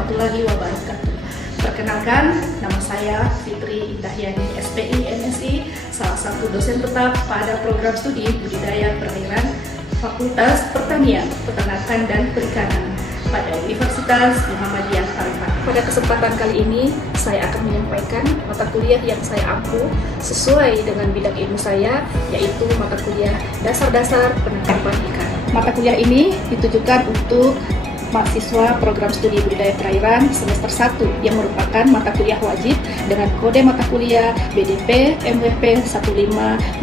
warahmatullahi wabarakatuh. Perkenalkan, nama saya Fitri Indahyani, SPI MSI, salah satu dosen tetap pada program studi budidaya perairan Fakultas Pertanian, Peternakan dan Perikanan pada Universitas Muhammadiyah Tarifat. Pada kesempatan kali ini, saya akan menyampaikan mata kuliah yang saya ampu sesuai dengan bidang ilmu saya, yaitu mata kuliah dasar-dasar penangkapan ikan. Mata kuliah ini ditujukan untuk mahasiswa program studi budidaya perairan semester 1 yang merupakan mata kuliah wajib dengan kode mata kuliah BDP MWP 15006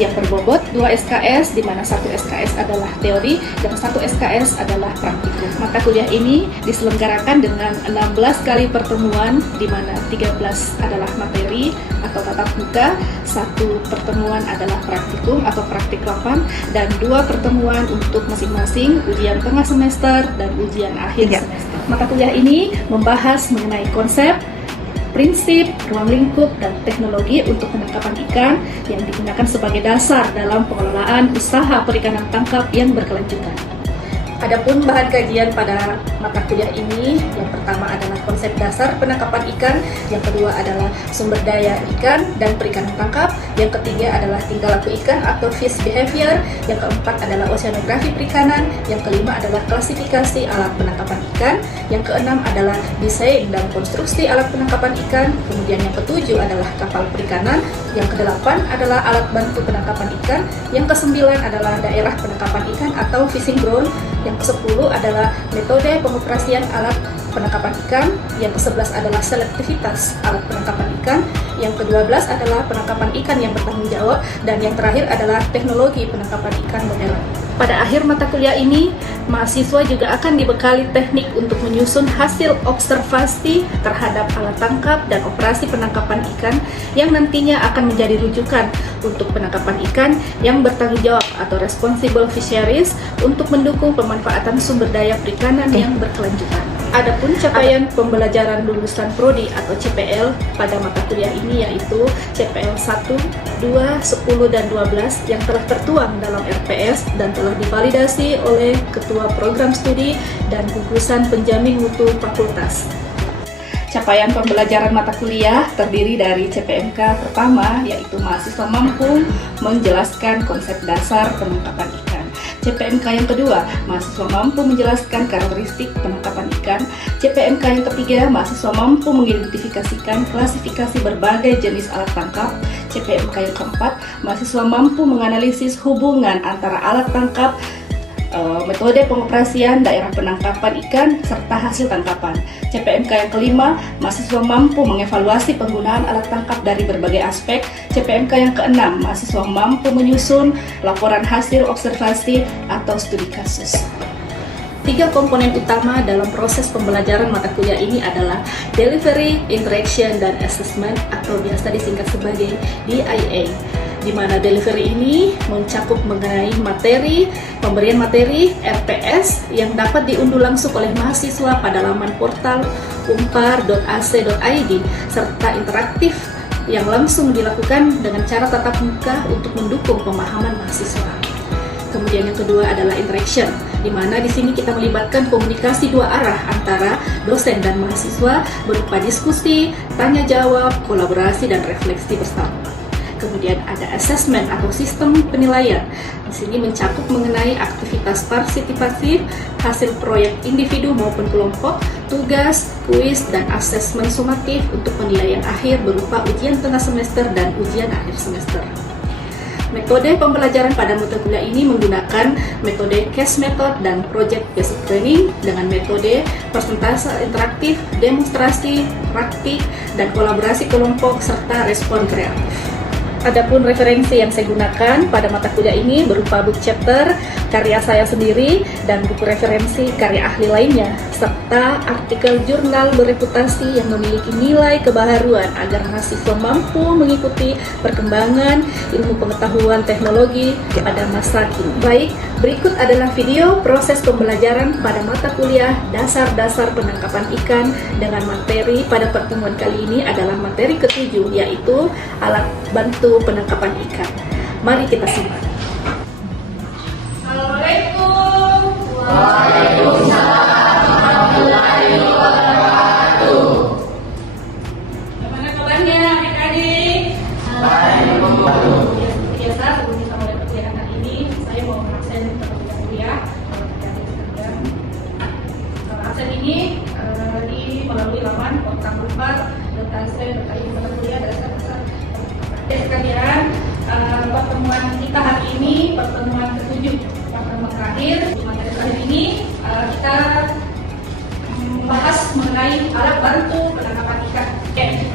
yang berbobot 2 SKS, di mana 1 SKS adalah teori dan 1 SKS adalah praktikum. Mata kuliah ini diselenggarakan dengan 16 kali pertemuan, di mana 13 adalah materi atau tatap muka, 1 pertemuan adalah praktikum atau praktik lapangan, dan 2 pertemuan untuk masing-masing ujian tengah semester dan ujian akhir semester. Mata kuliah ini membahas mengenai konsep, prinsip, ruang lingkup, dan teknologi untuk penangkapan ikan yang digunakan sebagai dasar dalam pengelolaan usaha perikanan tangkap yang berkelanjutan. Adapun bahan kajian pada mata kuliah ini, yang pertama adalah konsep dasar penangkapan ikan, yang kedua adalah sumber daya ikan dan perikanan tangkap, yang ketiga adalah tingkah laku ikan atau fish behavior, yang keempat adalah oceanografi perikanan, yang kelima adalah klasifikasi alat penangkapan ikan, yang keenam adalah desain dan konstruksi alat penangkapan ikan, kemudian yang ketujuh adalah kapal perikanan, yang kedelapan adalah alat bantu penangkapan ikan, yang kesembilan adalah daerah penangkapan ikan atau fishing ground, yang ke-10 adalah metode pengoperasian alat penangkapan ikan, yang ke-11 adalah selektivitas alat penangkapan ikan, yang ke-12 adalah penangkapan ikan yang bertanggung jawab, dan yang terakhir adalah teknologi penangkapan ikan modern. Pada akhir mata kuliah ini, mahasiswa juga akan dibekali teknik untuk menyusun hasil observasi terhadap alat tangkap dan operasi penangkapan ikan yang nantinya akan menjadi rujukan untuk penangkapan ikan yang bertanggung jawab atau responsible fisheries untuk mendukung pemanfaatan sumber daya perikanan yang berkelanjutan. Adapun capaian pembelajaran lulusan prodi atau CPL pada mata kuliah ini yaitu CPL 1, 2, 10, dan 12 yang telah tertuang dalam RPS dan telah divalidasi oleh Ketua Program Studi dan gugusan penjamin mutu fakultas. Capaian pembelajaran mata kuliah terdiri dari CPMK pertama, yaitu mahasiswa mampu menjelaskan konsep dasar penangkapan ikan. CPMK yang kedua, mahasiswa mampu menjelaskan karakteristik penangkapan ikan. CPMK yang ketiga, mahasiswa mampu mengidentifikasikan klasifikasi berbagai jenis alat tangkap. CPMK yang keempat, mahasiswa mampu menganalisis hubungan antara alat tangkap, metode pengoperasian daerah penangkapan ikan, serta hasil tangkapan. CPMK yang kelima, mahasiswa mampu mengevaluasi penggunaan alat tangkap dari berbagai aspek. CPMK yang keenam, mahasiswa mampu menyusun laporan hasil observasi atau studi kasus. 3 komponen utama dalam proses pembelajaran mata kuliah ini adalah delivery, interaction, dan assessment atau biasa disingkat sebagai DIA, di mana delivery ini mencakup mengenai materi, pemberian materi, RPS yang dapat diunduh langsung oleh mahasiswa pada laman portal unpar.ac.id, serta interaktif yang langsung dilakukan dengan cara tatap muka untuk mendukung pemahaman mahasiswa. Kemudian yang kedua adalah interaction, di mana di sini kita melibatkan komunikasi 2 arah antara dosen dan mahasiswa berupa diskusi, tanya jawab, kolaborasi, dan refleksi bersama. Kemudian ada assessment atau sistem penilaian. Di sini mencakup mengenai aktivitas partisipatif, hasil proyek individu maupun kelompok, tugas, kuis, dan asesmen sumatif untuk penilaian akhir berupa ujian tengah semester dan ujian akhir semester. Metode pembelajaran pada mata kuliah ini menggunakan metode case method dan project based training dengan metode persentase interaktif, demonstrasi, praktik, dan kolaborasi kelompok serta respon kreatif. Adapun referensi yang saya gunakan pada mata kuliah ini berupa book chapter, karya saya sendiri, dan buku referensi karya ahli lainnya, serta artikel jurnal bereputasi yang memiliki nilai kebaharuan agar mahasiswa mampu mengikuti perkembangan ilmu pengetahuan teknologi pada masa kini. Baik, berikut adalah video proses pembelajaran pada mata kuliah dasar-dasar penangkapan ikan dengan materi pada pertemuan kali ini adalah materi ke-7, yaitu alat bantu penangkapan ikan. Mari kita simak. Assalamualaikum. Waalaikumsalam warahmatullahi bersama Pak Dr. Sri, Dr. Ibu Mata Kuliah, dan sahabat sekalian. Pertemuan kita hari ini pertemuan ke-7, pertemuan terakhir. Di materi terakhir ini kita membahas mengenai alat bantu penangkapan ikan.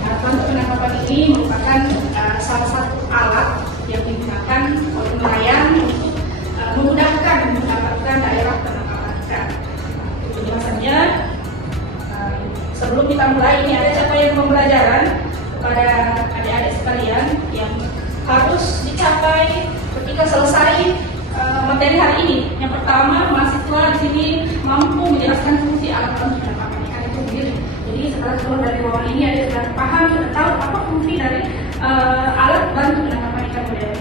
Alat bantu penangkapan ini merupakan salah satu alat yang digunakan oleh nelayan untuk memudahkan mendapatkan daerah penangkapan ikan. Penjelasannya, sebelum kita mulai, ini ada capaian pembelajaran kepada adik-adik sekalian yang harus dicapai ketika selesai materi hari ini. Yang pertama, mahasiswa di sini mampu menjelaskan fungsi alat bantu penangkapan ikan itu sendiri. Jadi setelah keluar dari ruangan ini, ada sudah paham, sudah tahu apa fungsi dari alat bantu penangkapan ikan modern.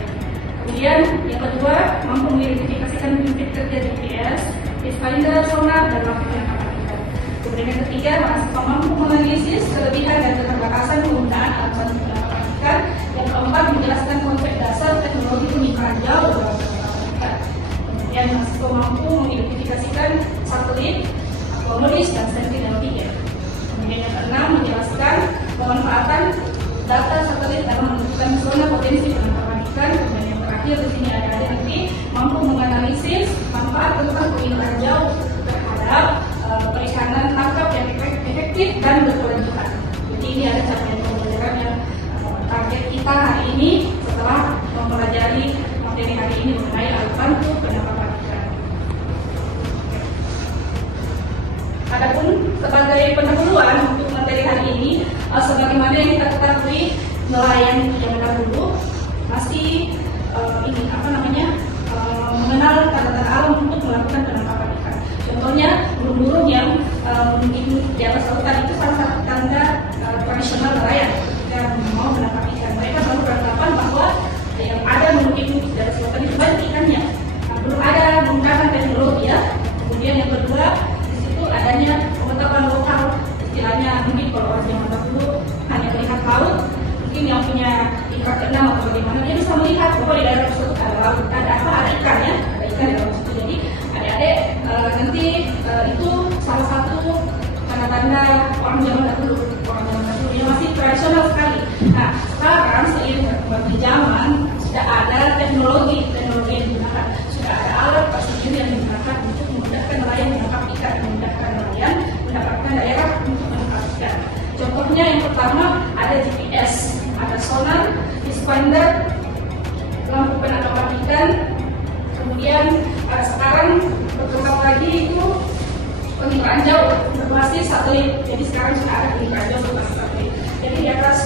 Kemudian yang kedua, mampu mengidentifikasikan unit kerja GPS, fish finder, sonar, dan lampu penangkapan ikan. Kemudian yang ketiga, mahasiswa mampu menganalisis kelebihan dan keterbatasan penggunaan alat bantu penangkapan ikan. Yang keempat, menjelaskan konsep dasar teknologi penyimpanan jauh dalam penangkapan ikan. Kemudian mahasiswa mampu mengidentifikasikan satelit, akomodatis, dan sentinel-3. Kemudian yang keenam, menjelaskan pemanfaatan data satelit dalam menentukan zona potensi penangkapan ikan. Dan yang terakhir di sini ada nanti mampu menganalisis manfaat tentang penginderaan jauh terhadap perikanan tangkap yang efektif dan berkelanjutan. Jadi ini ada capaian pembelajaran yang target kita hari ini setelah mempelajari materi hari ini mengenai alat bantu penangkapan ikan. Adapun sebagai pendahuluan untuk materi hari ini, sebagaimana yang kita ketahui, nelayan yang dahulu masih mengenal tanda-tanda alam untuk melakukan penangkapan ikan. Contohnya burung-burung yang mungkin di atas lautan itu salah satu tanda tradisional nelayan yang mau menangkap ikan. Mereka selalu beranggapan bahwa yang ada mungkin di atas lautan itu banyak ikannya. Belum ada menggunakan teknologi ya. Kemudian yang kedua, di situ adanya pengetahuan lokal, istilahnya mungkin kalau orang zaman dahulu hanya melihat laut, mungkin yang punya indera keenam atau bagaimana dia bisa melihat bahwa di daerah tersebut ada laut, ada apa, ada ikan ya, ada ikan di dalam situ. Jadi adik-adik nanti itu salah satu tanda-tanda orang zaman dahulu yang masih tradisional sekali. Nah sekarang seiring berkembangnya zaman sudah ada teknologi yang digunakan, sudah ada alat pastinya yang digunakan untuk memudahkan nelayan menangkap ikan, memudahkan nelayan mendapatkan daerah untuk menangkap ikan. Contohnya yang pertama ada GPS, ada sonar, fish finder, lampu penangkapan ikan. Kemudian sekarang berkembang lagi itu penginderaan jauh berbasis satelit. Jadi sekarang sudah ada penginderaan jauh berbasis satelit. Jadi di atas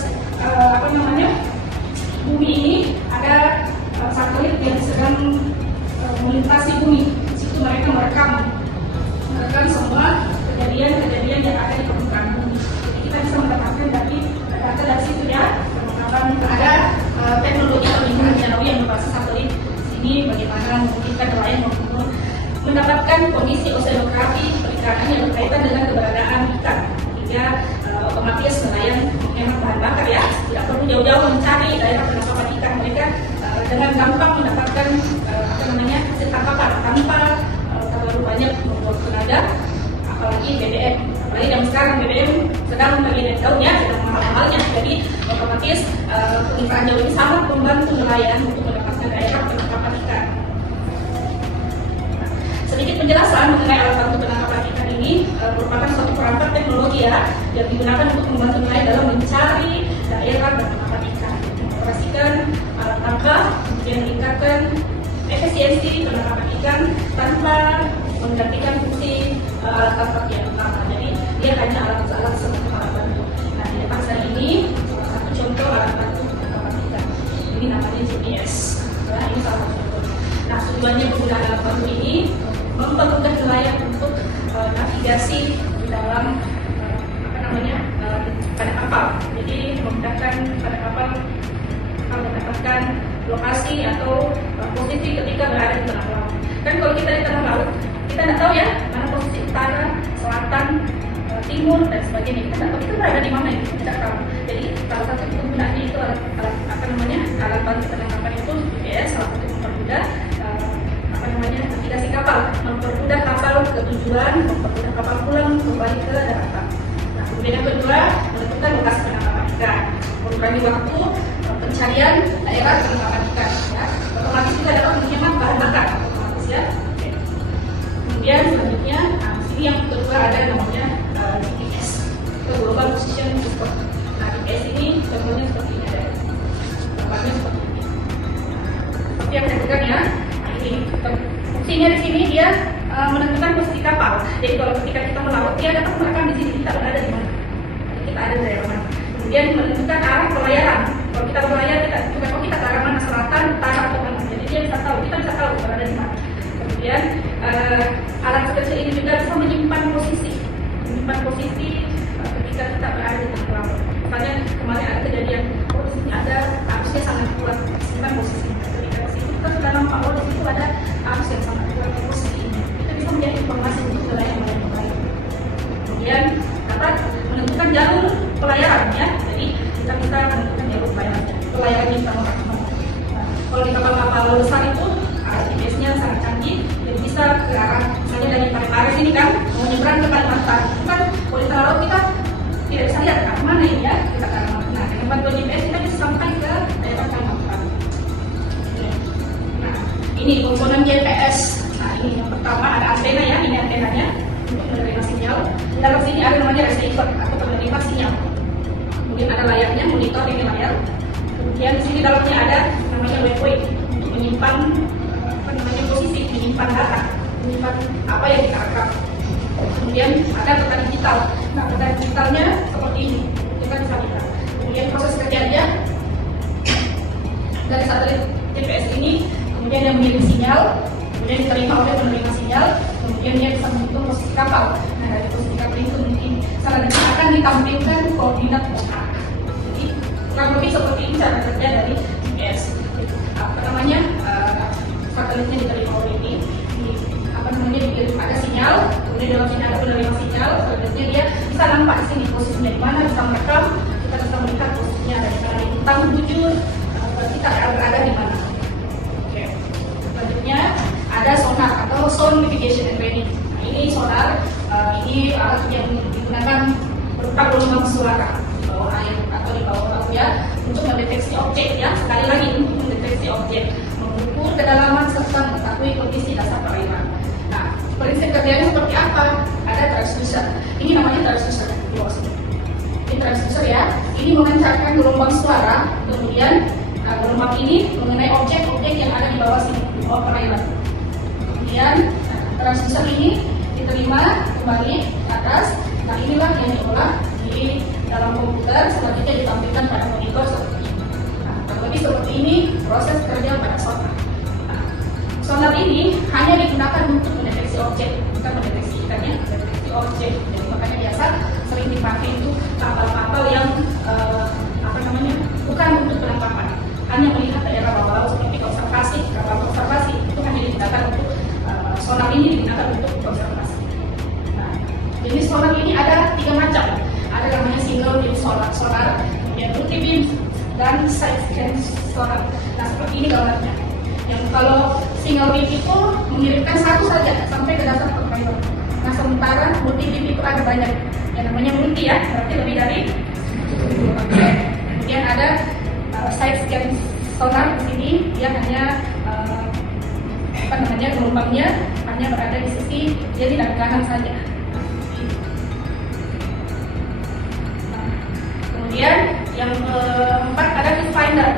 bumi ini ada satelit yang sedang melintasi bumi. Di situ mereka merekam semua kejadian-kejadian yang ada di permukaan bumi. Jadi kita bisa mendapatkan data dari situ ya. Ada teknologi penginderaan jauh yang berbasis satelit. Di sini bagaimana memungkinkan nelayan mendapatkan kondisi oseanografi perikanan yang berkaitan dengan keberadaan ikan, hingga otomatis nelayan menghemat bahan bakar ya, tidak perlu jauh-jauh mencari daerah penangkapan ikan. Mereka dengan gampang mendapatkan hasil tangkapan tanpa terlalu banyak membuat tenaga, apalagi BBM. Apalagi yang sekarang BBM sedang menjadi daunnya, sedang mahal-mahalnya. Jadi otomatis penginderaan jauh ini sangat membantu nelayan untuk mendapatkan daerah penangkapan ikan. Sedikit penjelasan mengenai alat bantu penangkapan ikan ini merupakan suatu perangkat teknologi ya yang digunakan untuk membantu nelayan dalam mencari daerah penangkapan ikan, mengoperasikan alat tangkap, kemudian meningkatkan efisiensi penangkapan ikan tanpa menggantikan fungsi alat tangkap yang utama. Jadi dia hanya alat seperti alat bantu. Nah di depan saya ini salah satu contoh alat bantu penangkapan ikan. Ini namanya GPS. Nah, ini salah satu contoh. Nah tujuannya penggunaan alat bantu ini mempermudah nelayan untuk navigasi di dalam pada kapal. Jadi memudahkan pada kapal mendapatkan lokasi atau posisi ketika berada di tengah laut. Kan kalau kita di tengah laut, kita tidak tahu ya mana posisi utara, selatan, timur dan sebagainya. Kita tidak tahu kita berada di mana, kita tidak tahu. Jadi salah satu penggunaannya itu alat bantu penangkapan itu GPS, salah satu mempermudah navigasi kapal, mempermudah kapal ke tujuan, mempermudah kapal pulang kembali ke daratan. Nah, kemudian yang kedua mengurangi waktu pencarian daerah penangkapan ikan. Ya. Otomatis kita dapat menyimpan bahan bakar, otomatis ya. Oke. Kemudian selanjutnya, sini yang kedua ada namanya GPS, Global Position System. Nah, GPS ini contohnya seperti ini ada, gambarnya seperti ini. Seperti yang saya pegang ya. Nah, ini fungsinya di sini dia menentukan posisi kapal. Jadi kalau ketika kita melaut, dia dapat merekam di sini kita berada di mana. Kita ada di daerah mana. Kemudian menentukan arah pelayaran. Kalau kita berlayar, kita juga kita ke arah mana, selatan, utara atau mana. Jadi dia bisa tahu, kita bisa tahu berada di mana. Kemudian alat kecil ini juga bisa menyimpan posisi ketika kita berada di tengah laut. Misalnya kemarin ada kejadian posisinya ada arusnya sangat kuat, simpan posisi. Ketika di situ kita sudah nampak di situ ada arus yang sangat kuat di posisi ini. Itu bisa menjadi informasi untuk wilayah yang lain. Kemudian dapat menentukan jalur pelayaran ya. Jadi kita bisa menentukan jalur pelayaran kita mau kemana. Nah, kalau di kapal-kapal besar itu GPS-nya sangat canggih, jadi bisa ke arah misalnya dari Parepare sini kan mau nyebrang ke Kalimantan. Kan kalau di tengah laut kita tidak bisa lihat ke mana ini ya, kita ke arah mana. Nah, dengan bantuan GPS kita bisa sampai ke daerah Kalimantan. Nah, ini komponen GPS. Nah, ini yang pertama ada antena ya, ini antenanya untuk menerima sinyal. Di dalam sini ada namanya receiver atau penerima sinyal. Kemudian ada layarnya, monitor ini layar. Kemudian di sini dalamnya ada namanya waypoint untuk menyimpan posisi, menyimpan data, menyimpan apa yang kita rekam. Kemudian ada peta digital. Nah, peta digitalnya seperti ini, kita bisa lihat. Kemudian proses kerjanya dari satelit GPS ini, kemudian yang mengirim sinyal, kemudian diterima oleh penerima sinyal, kemudian dia bisa menghitung posisi kapal. Nah, dari posisi kapal itu mungkin selanjutnya akan ditampilkan koordinat peta. Jadi kurang lebih seperti ini cara kerja dari GPS. Apa namanya? Satelitnya diterima oleh ini, dikirim ada sinyal, kemudian dalam sini ada penerima sinyal, selanjutnya dia bisa nampak di sini posisinya di mana, bisa merekam, kita bisa melihat posisinya ada di mana, tentang bujur, kita berada di mana. Oke. Selanjutnya ada sonar atau sound navigation and training. Nah, ini sonar, ini alat yang digunakan berupa gelombang suara di bawah air atau di bawah laut ya, untuk mendeteksi objek ya. Sekali lagi untuk mendeteksi objek, mengukur kedalaman serta mengetahui kondisi dasar perairan. Nah, prinsip kerjanya seperti apa? Ada transducer. Ini namanya transducer. Ini transducer ya. Ini memancarkan gelombang suara, kemudian gelombang ini mengenai objek-objek yang ada di bawah sini, di bawah perairan. Kemudian transducer ini diterima kembali ke atas. Nah, inilah yang diolah di dalam komputer, selanjutnya ditampilkan pada monitor seperti ini. Nah, lebih seperti ini proses kerja pada sonar. Sonar ini hanya digunakan untuk mendeteksi objek, bukan mendeteksi ikannya, mendeteksi objek. Jadi makanya biasa sering dipakai itu kapal-kapal yang bukan untuk penangkapan, hanya melihat daerah bawah laut seperti konservasi. Kapal konservasi itu hanya digunakan untuk sonar ini digunakan untuk konservasi. Nah, jenis sonar ini ada 3 macam. Ada namanya single beam sonar, kemudian multi beam dan side scan sonar. Nah, seperti ini gambarnya. Yang kalau single beam itu mengirimkan satu saja sampai ke dasar perairan. Nah, sementara multi beam itu ada banyak. Yang namanya multi ya, berarti lebih dari. Kemudian ada side scan sonar di sini, dia hanya gelombangnya hanya berada di sisi dia tidak ke kanan saja. Nah, kemudian yang keempat ada fish finder.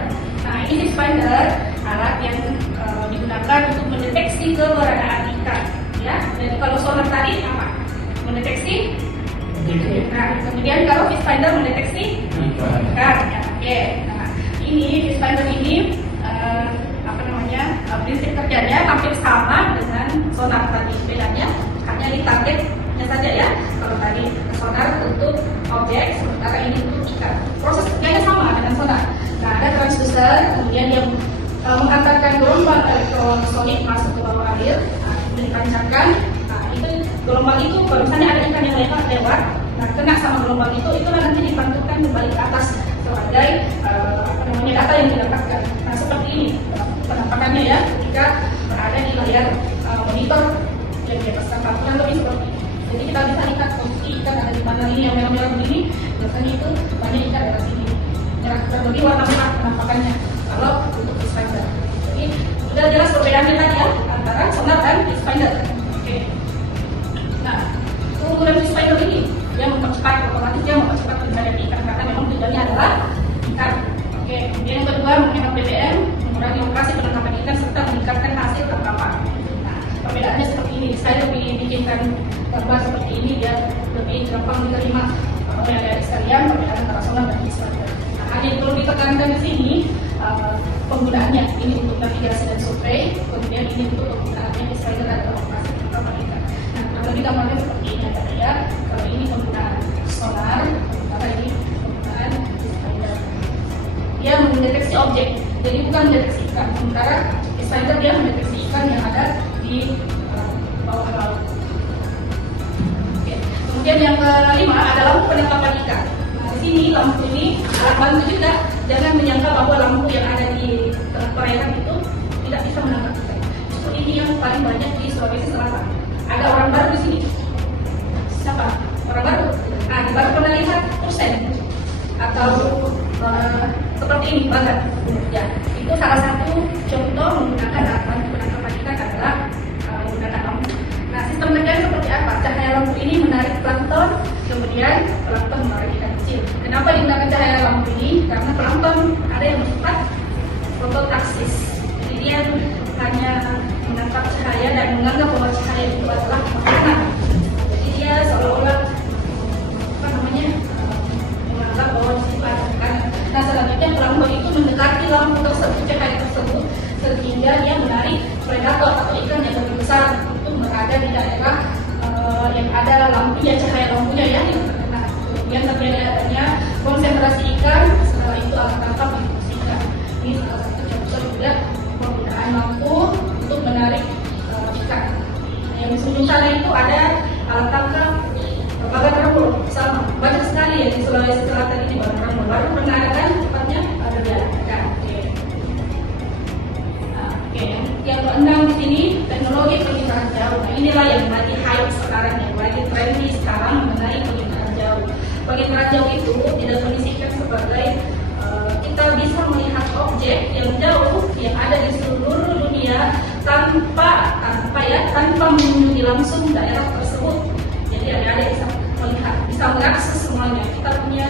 Nah, ini fish finder alat yang digunakan untuk mendeteksi keberadaan ikan. Ya, jadi kalau sonar tadi apa? Mendeteksi. Nah, kemudian kalau fish finder mendeteksi ikan. Ya, oke. Nah, ini fish finder ini prinsip kerjanya hampir sama dengan sonar tadi. Bedanya hanya di targetnya saja ya. Kalau tadi sonar untuk objek, sementara ini untuk ikan. Proses kerjanya sama dengan sonar. Nah, ada transducer, kemudian dia mengantarkan gelombang elektromagnetik masuk ke bawah air, kemudian dipancarkan. Nah, itu gelombang itu kalau misalnya ada ikan yang lewat, nah kena sama gelombang itulah nanti dipantulkan kembali ke atas sebagai data yang didapatkan. Nah, seperti ini penampakannya ya ketika berada di layar monitor yang di atas kapal, kurang lebih seperti ini. Jadi kita bisa lihat posisi ikan ada di mana. Ini yang merah-merah begini, biasanya itu banyak ikan dari sini. lebih warna merah penampakannya kalau untuk Finder. Jadi sudah jelas perbedaannya tadi ya antara sonar dan Finder. Oke. Nah, keunggulan Finder ini dia mempercepat, otomatis dia mempercepat pencarian ikan karena memang tujuannya adalah ikan. Oke. Kemudian yang kedua menghemat BBM, mengurangi lokasi penangkapan ikan serta meningkatkan hasil tangkapan. Nah, perbedaannya seperti ini. Saya lebih bikinkan gambar seperti ini biar lebih gampang diterima oleh adik-adik sekalian perbedaan antara sonar dan Finder. Nah, hal yang perlu ditekankan di sini penggunaannya. Ini untuk navigasi dan survei, kemudian ini untuk penggunaannya Finder adalah operasi penangkapan ikan. Nah, lebih gambarnya seperti ini ya. Kalau ini penggunaan sonar, sementara ini penggunaan Finder. Dia mendeteksi objek, jadi bukan mendeteksi ikan. Sementara Finder dia mendeteksi ikan yang ada di bawah laut. Oke. Kemudian yang kelima adalah lampu penangkapan ikan. Nah, di sini lampu ini alat bantu juga. Jangan menyangka bahwa lampu yang ada di tengah perairan itu tidak bisa menangkap ikan. Justru ini yang paling banyak di Sulawesi Selatan. Ada orang baru di sini. Siapa? Orang baru. Nah, baru pernah lihat kursen atau seperti ini banget. Ya, itu salah satu contoh menggunakan alat bantu penangkapan ikan adalah menggunakan lampu. Nah, sistem kerjanya seperti apa? Cahaya lampu ini menarik plankton, kemudian plankton menarik ikan kecil. Kenapa digunakan cahaya lampu ini? Karena plankton ada yang bersifat fototaksis. Jadi dia hanya menangkap cahaya dan menganggap bahwa cahaya itu adalah makanan. Jadi dia seolah-olah menganggap bahwa di situ ada makanan. Nah, selanjutnya plankton itu mendekati lampu tersebut, cahaya tersebut, sehingga dia menarik predator atau ikan yang lebih besar untuk berada di daerah yang ada lampunya, cahaya lampunya ya yang terkena. Kemudian terjadi adanya konsentrasi ikan, setelah itu alat tangkap dibersihkan. Ini salah satu contoh juga penggunaan lampu untuk menarik ikan. Yang di sebelah sana itu ada alat tangkap bagan rambut, sama banyak sekali ya di Sulawesi Selatan ini bagan rambut. Baru pernah ada kan tempatnya ada di Alakan. Oke. Yang keenam di sini teknologi perlintahan jauh. Nah, inilah yang lagi hype sekarang, yang lagi trendy sekarang mengenai perlintahan jauh. Perlintahan jauh itu didefinisikan sebagai kita bisa melihat objek yang jauh yang ada di seluruh dunia tanpa mengunjungi langsung daerah tersebut. Jadi adik-adik bisa melihat, bisa mengakses semuanya. Kita punya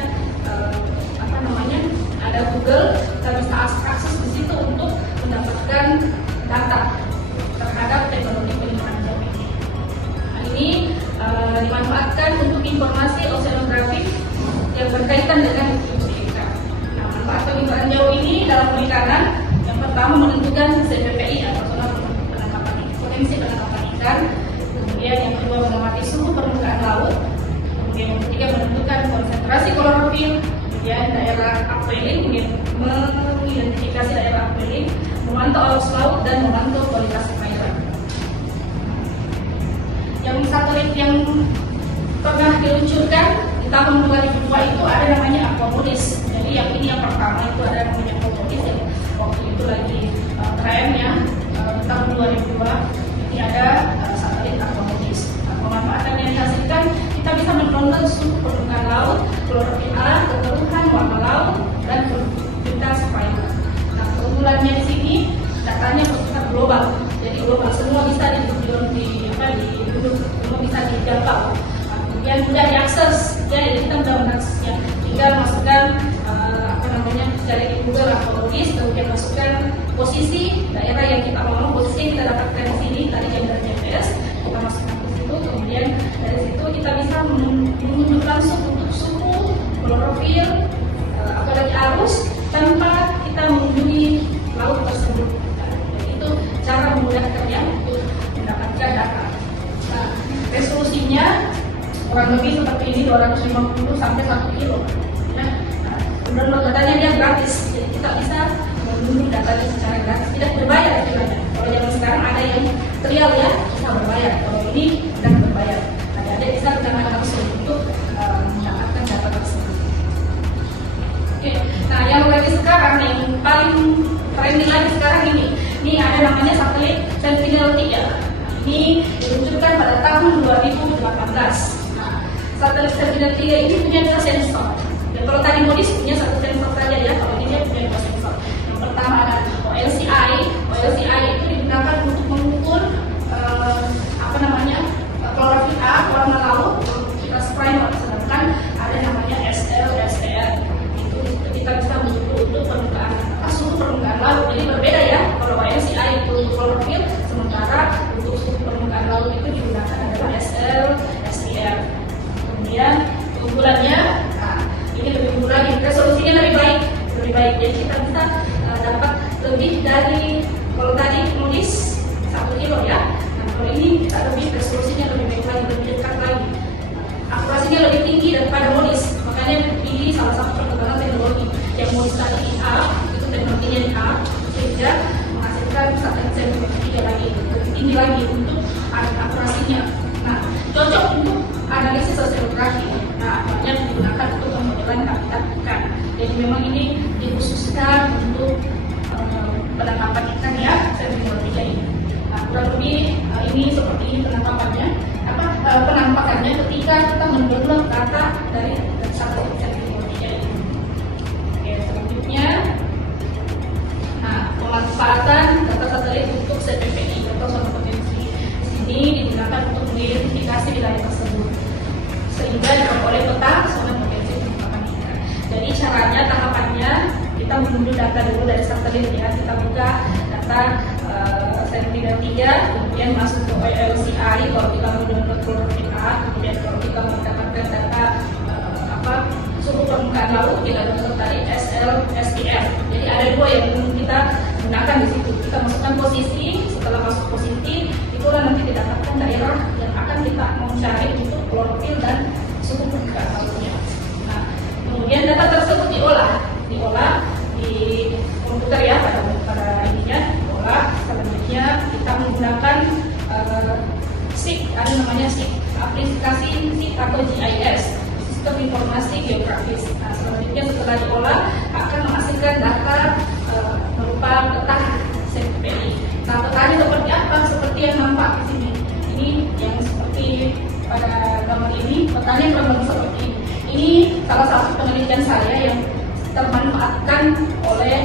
ada Google, kita bisa akses di situ untuk mendapatkan data terhadap teknologi perlintahan jauh ini. Nah, ini dimanfaatkan untuk informasi oceanografik yang berkaitan dengan distribusi ikan. Nah, manfaat perlintahan jauh ini dalam perikanan yang pertama menentukan CPPI atau sonar penangkapan potensi penangkapan ikan. Kemudian yang kedua mengamati suhu permukaan laut. Kemudian yang ketiga menentukan konsentrasi klorofil. Kemudian daerah upwelling, mengidentifikasi daerah upwelling, memantau arus laut dan memantau kualitas perairan. Yang satelit yang pernah diluncurkan di tahun 2002 itu ada namanya Aquamodis. Jadi yang ini yang pertama itu ada namanya Aquamodis yang waktu itu lagi trennya tahun 2002. Ini ada satelit Aquamodis. Nah, pemanfaatan yang dihasilkan kita bisa menonton suhu permukaan laut, klorofil A, kekeruhan warna laut, dan produktivitas perairan. Nah, keunggulannya di sini datanya bersifat global. Jadi global, semua bisa semua bisa dijangkau. Nah, kemudian mudah diakses, jadi kita mudah mengaksesnya. Tinggal masukkan cari di Google Aquamodis, kemudian masukkan posisi daerah yang kita mau, posisi yang kita dapatkan di sini tadi dari GPS, kita masukkan ke situ, kemudian dari situ kita bisa menunjuk langsung untuk suhu, klorofil, apalagi arus tanpa kita mengunjungi laut tersebut. Nah, itu cara memudahkannya untuk mendapatkan data. Nah, resolusinya kurang lebih seperti ini 250 sampai 1 kilo. Download datanya dia gratis, jadi kita bisa mengunduh datanya secara gratis, tidak berbayar istilahnya. Kalau zaman sekarang ada yang trial ya, kita berbayar. Kalau ini tidak berbayar. Adik-adik bisa gunakan langsung untuk mendapatkan data tersebut. Oke, nah yang lagi sekarang yang paling trendy lagi sekarang ini ada namanya satelit Sentinel-3. Ini diluncurkan pada tahun 2018. Nah, satelit Sentinel-3 ini punya 2 sensor. Kalau tadi Modis punya 1 sensor saja ya, penamanan OLCI. OLCI itu digunakan untuk mengukur klorofil A, warna laut, kita primer, sedangkan ada namanya SL, SPR. Itu kita bisa mengukur untuk permukaan suhu permukaan laut. Jadi berbeda ya, kalau OLCI itu klorofil, sementara untuk suhu permukaan laut itu digunakan adalah SL, SPR. Kemudian keunggulannya, ini lebih unggul lagi, resolusinya lebih baik. Jadi kita bisa dapat lebih dari, kalau tadi nulis 1 kilo ya. Kalau ini kita resolusinya lebih baik lagi, lebih dekat lagi, akurasinya lebih tinggi daripada modis. Makanya ini salah satu perkembangan teknologi yang modis tadi di up, itu teknologinya di up, sehingga menghasilkan 1 cm lagi, lebih tinggi lagi untuk akurasinya. Nah, cocok untuk analisis oseanografi. Nah, banyak digunakan untuk pemodelan habitat ikan. Jadi memang ini dikhususkan untuk penangkapan ikan ya, sentimeter ini. Kurang lebih ini seperti ini penampakannya ketika kita mendownload data dari satelit sentimeter ini. Oke, selanjutnya, pemanfaatan data satelit untuk CPPI atau zona potensi. Di sini digunakan untuk mengidentifikasi wilayah tersebut sehingga diperoleh peta zona potensi penangkapan ikan. Jadi caranya, tahapannya, kita mengunduh data dulu dari satelit ya, kita buka data sentimeter 3, kemudian masuk ke OLCI kalau kita mendownload klorofil A, kemudian kalau kita mendapatkan data suhu permukaan laut, kita download tadi SL, SPR. Jadi ada 2 yang kita gunakan di situ. Kita masukkan posisi, setelah masuk posisi, itulah nanti didapatkan daerah yang akan kita mau cari untuk klorofil dan suhu permukaan lautnya. Nah, kemudian data tersebut diolah di komputer ya, pada ininya diolah. Selanjutnya kita menggunakan SIG, ada namanya SIG, aplikasi SIG atau GIS, Sistem Informasi Geografis. Nah, selanjutnya setelah diolah akan menghasilkan data berupa peta CPPI. Nah, petanya seperti apa? Seperti yang nampak di sini. Ini yang seperti pada gambar ini, petanya kurang seperti ini. Ini salah satu penelitian saya yang termanfaatkan oleh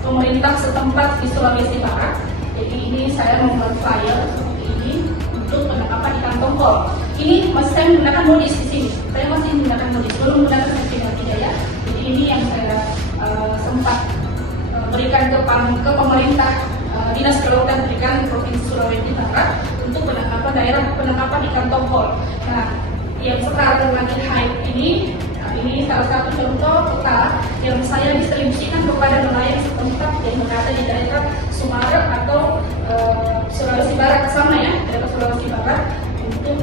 pemerintah setempat di Sulawesi Barat. Jadi ini saya membuat flyer seperti ini untuk penangkapan ikan tongkol. Ini masih saya menggunakan modis di sini. Saya masih menggunakan modis, belum menggunakan sentimeter ya. Jadi ini yang saya sempat berikan ke pemerintah Dinas Kelautan Perikanan Provinsi Sulawesi Barat untuk penangkapan ikan tongkol. Nah, yang sekarang lagi hype ini salah satu contoh peta yang saya distribusikan kepada nelayan setempat yang berada di daerah Sumatera atau Sulawesi Barat sama ya, daerah Sulawesi Barat untuk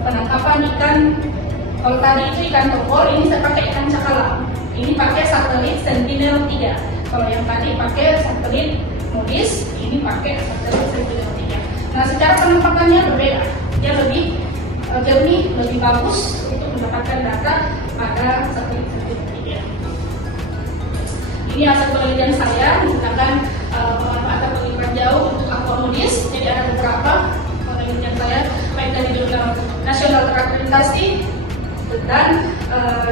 penangkapan ikan. Kalau tadi itu ikan tongkol, ini saya pakai ikan cakalang. Ini pakai satelit Sentinel 3. Kalau yang tadi pakai satelit modis, ini pakai satelit Sentinel 3. Nah, secara penampakannya berbeda. Dia lebih jernih, lebih bagus untuk mendapatkan data pada satelit Sentinel 3. Ini hasil penelitian saya menggunakan pemanfaatan pengiriman jauh untuk aquamodis. Jadi ada beberapa penelitian saya baik dari jurnal nasional terakreditasi dan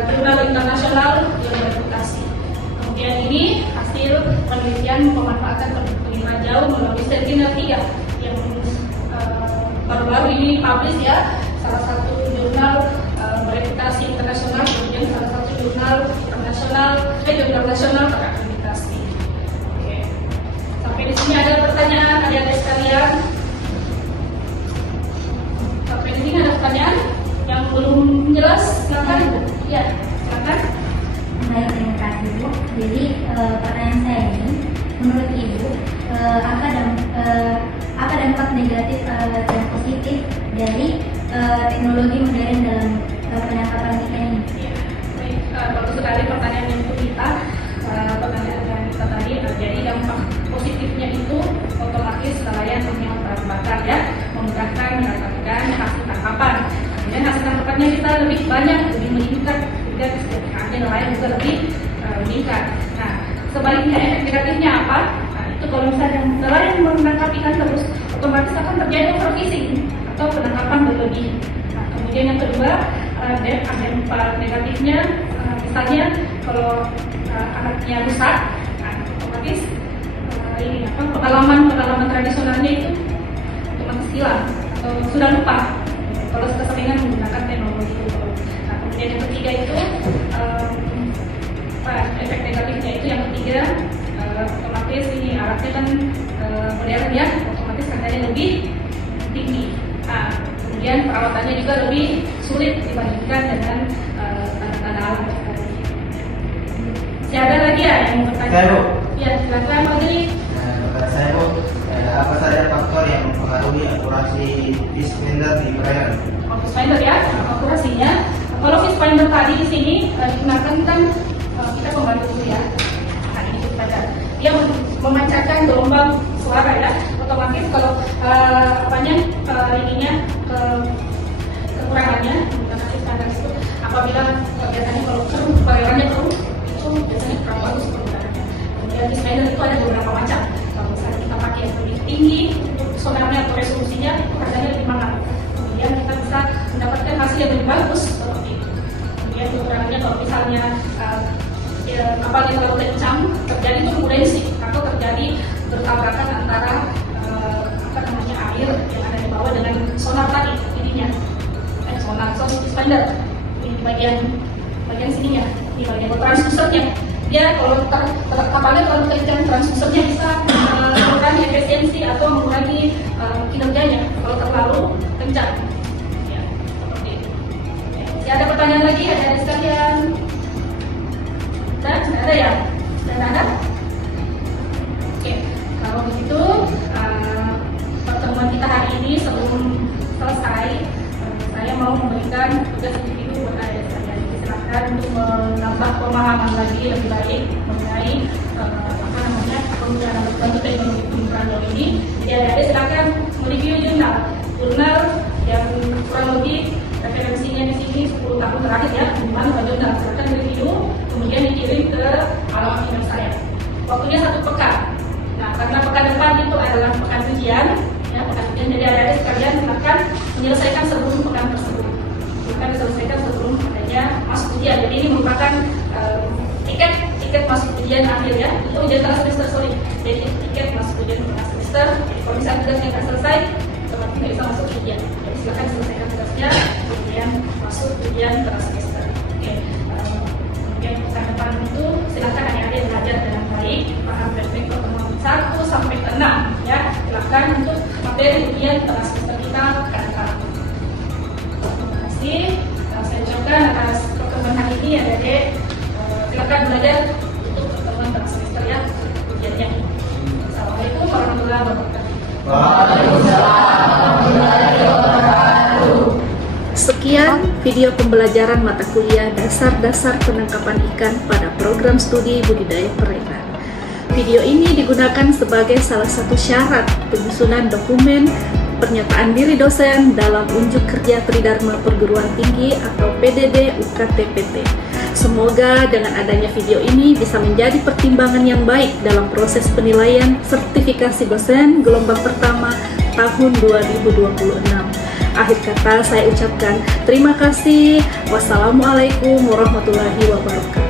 jurnal internasional yang bereputasi. Kemudian ini hasil penelitian pemanfaatan pengiriman jauh melalui Sentinel 3 yang baru-baru ini publish ya, salah satu jurnal bereputasi internasional, kemudian salah satu jurnal nasional terakreditasi. Oke. Sampai di sini ada pertanyaan adik-adik sekalian? Sampai di sini ada pertanyaan yang belum jelas? Silakan. Ya, silakan. Baik, terima kasih Bu. Jadi pertanyaan saya ini, menurut Ibu apa dampak negatif dan positif dari teknologi modern dalam penangkapan ikan ini? Ya, baik, bagus sekali pertanyaan yang kita tadi. Jadi dampak positifnya itu otomatis nelayan punya bahan bakar ya, memudahkan mendapatkan hasil tangkapan. Kemudian hasil tangkapannya kita lebih banyak, lebih meningkat, sehingga kesejahteraan nelayan juga lebih meningkat. Nah, sebaliknya efek negatifnya apa? Nah, itu kalau misalnya nelayan menangkap ikan terus, otomatis akan terjadi overfishing atau penangkapan berlebih. Nah, kemudian yang kedua, dampak negatifnya misalnya kalau anaknya rusak, nah, otomatis ini pengalaman tradisionalnya itu otomatis hilang atau sudah lupa kalau keseringan menggunakan teknologi itu. Nah, kemudian yang ketiga itu efek negatifnya itu yang ketiga, otomatis ini alatnya kan modern ya, otomatis harganya lebih tinggi. Nah, kemudian perawatannya juga lebih sulit dibandingkan dengan tanda-tanda alam. Masih ada lagi ya yang mau bertanya? Saya, Bu. Ya, silakan Pak Diri. Pertanyaan saya, Bu, apa saja faktor yang mempengaruhi akurasi fish finder di perairan? Fish finder ya, akurasinya. Kalau fish finder tadi di sini digunakan kan kita pembantu dulu ya. Nah, ini pada dia memancarkan gelombang suara ya. Otomatis kalau ininya kekurangannya menggunakan fish finder itu apabila biasanya kalau keruh perairannya keruh itu biasanya kurang bagus penggunaannya. Kemudian fish finder itu ada beberapa macam. Kalau misalnya kita pakai yang lebih tinggi untuk sonarnya atau resolusinya itu harganya lebih mahal. Kemudian kita bisa mendapatkan hasil yang lebih bagus seperti itu. Kemudian kekurangannya kalau misalnya kapalnya terlalu kencang, terjadi turbulensi atau terjadi bertabrakan antara air yang ada di bawah dengan sonar tadi ininya, sonar suspender di bagian sininya, di bagian transducernya. Dia kalau kapalnya terlalu kencang, transducernya bisa mengurangi efisiensi atau mengurangi kinerjanya kalau terlalu kencang. Ya, seperti itu. Ya, ada pertanyaan lagi ada sekalian? Tidak ada ya? Tidak ada? Oke, kalau begitu pertemuan kita hari ini sebelum selesai, saya mau memberikan tugas individu buat Anda sekalian. Silakan untuk menambah pemahaman lagi lebih baik mengenai penggunaan alat bantu teknologi pemrograman ini. Jadi Anda silakan mereview jurnal yang kurang lebih referensinya di sini 10 tahun terakhir ya, minimal jurnal. Silakan review, kemudian dikirim ke alamat email saya. Waktunya 1 pekan. Nah, karena pekan depan itu adalah pekan ujian, ya, pekan ujian. Jadi adik-adik sekalian silakan menyelesaikan sebelum pekan tersebut. Silakan diselesaikan sebelum adanya masuk ujian. Jadi ini merupakan tiket masuk ujian akhir ya. Itu ujian tengah semester, sorry. Jadi tiket masuk ujian tengah semester. Jadi kalau misalnya tugasnya akan selesai, otomatis nggak bisa masuk ujian. Jadi silakan selesaikan tugasnya, kemudian masuk ujian tengah semester. Oke. Kemudian pekan depan itu silakan adik-adik belajar dengan baik, paham praktek pertemuan 1 sampai 6 ya. Silakan untuk materi ujian tengah semester kita pekan depan. Terima kasih. Saya ucapkan atas pertemuan hari ini adik-adik. Silakan belajar untuk pertemuan tengah semester ya ujiannya. Assalamualaikum warahmatullahi wabarakatuh. Sekian video pembelajaran mata kuliah dasar-dasar penangkapan ikan pada program studi budidaya perairan. Video ini digunakan sebagai salah satu syarat penyusunan dokumen pernyataan diri dosen dalam unjuk kerja Tridharma Perguruan Tinggi atau PDD UKT-PT. Semoga dengan adanya video ini bisa menjadi pertimbangan yang baik dalam proses penilaian sertifikasi dosen gelombang pertama tahun 2026. Akhir kata saya ucapkan terima kasih. Wassalamualaikum warahmatullahi wabarakatuh.